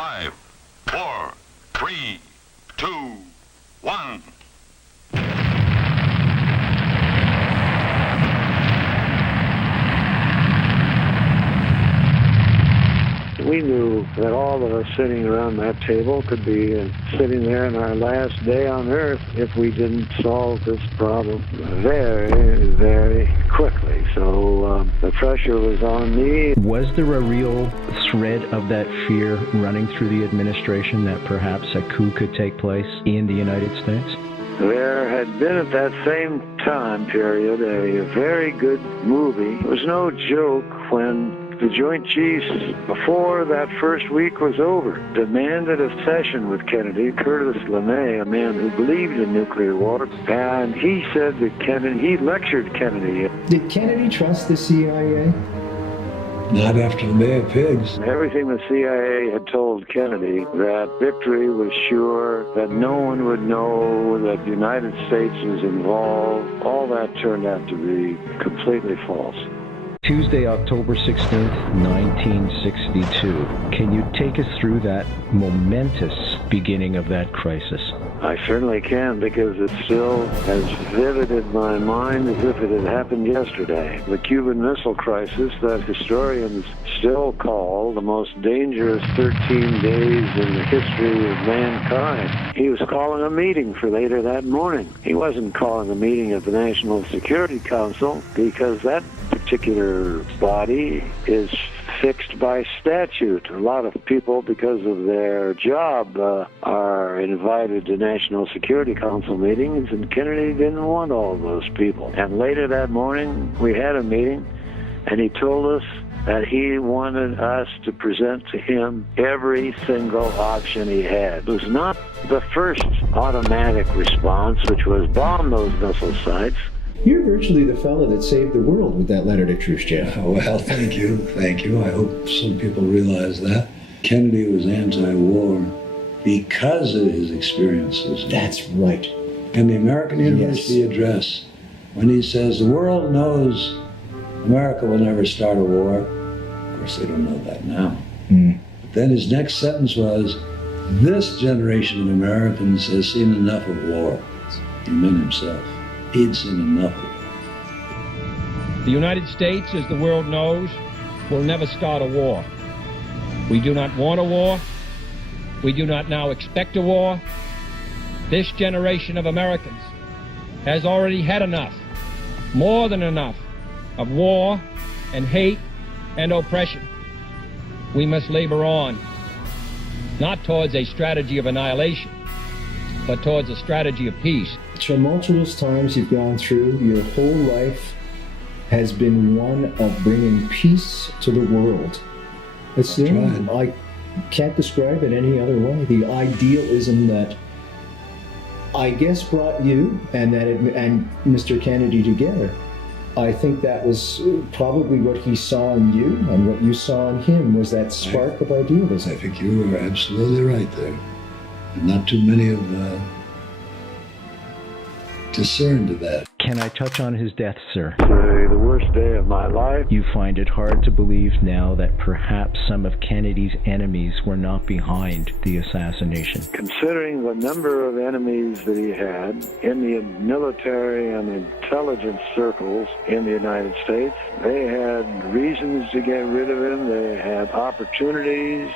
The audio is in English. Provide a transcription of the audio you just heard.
5, 4, 3, 2, 1. We knew that all of us sitting around that table could be sitting there in our last day on Earth if we didn't solve this problem very, very quickly. So the pressure was on me. Was there a real thread of that fear running through the administration that perhaps a coup could take place in the United States? There had been at that same time period a very good movie. It was no joke when the Joint Chiefs, before that first week was over, demanded a session with Kennedy. Curtis LeMay, a man who believed in nuclear war, and he said that he lectured Kennedy. Did Kennedy trust the CIA? Not after the Bay of Pigs. Everything the CIA had told Kennedy, that victory was sure, that no one would know, that the United States was involved, all that turned out to be completely false. Tuesday, October 16th, 1962. Can you take us through that momentous beginning of that crisis? I certainly can, because it's still as vivid in my mind as if it had happened yesterday. The Cuban Missile Crisis that historians still call the most dangerous 13 days in the history of mankind. He was calling a meeting for later that morning. He wasn't calling a meeting of the National Security Council, because that particular body is fixed by statute. A lot of people, because of their job, are invited to National Security Council meetings, and Kennedy didn't want all of those people. And later that morning, we had a meeting, and he told us that he wanted us to present to him every single option he had. It was not the first automatic response, which was bomb those missile sites. You're virtually the fellow that saved the world with that letter to Khrushchev. Oh, well, thank you. Thank you. I hope some people realize that. Kennedy was anti-war because of his experiences. That's right. In the American University address, when he says, the world knows America will never start a war. Of course, they don't know that now. But then his next sentence was, this generation of Americans has seen enough of war. He meant himself. He'd seen enough of it. The United States, as the world knows, will never start a war. We do not want a war. We do not now expect a war. This generation of Americans has already had enough, more than enough, of war and hate and oppression. We must labor on, not towards a strategy of annihilation, but towards a strategy of peace. Tumultuous times you've gone through, your whole life has been one of bringing peace to the world. It's I can't describe it any other way. The idealism that I guess brought you and Mr. Kennedy together. I think that was probably what he saw in you, and what you saw in him was that spark of idealism. I think you are absolutely right there. And not too many have discerned to that. Can I touch on his death, sir? The worst day of my life. You find it hard to believe now that perhaps some of Kennedy's enemies were not behind the assassination. Considering the number of enemies that he had in the military and intelligence circles in the United States, they had reasons to get rid of him. They had opportunities.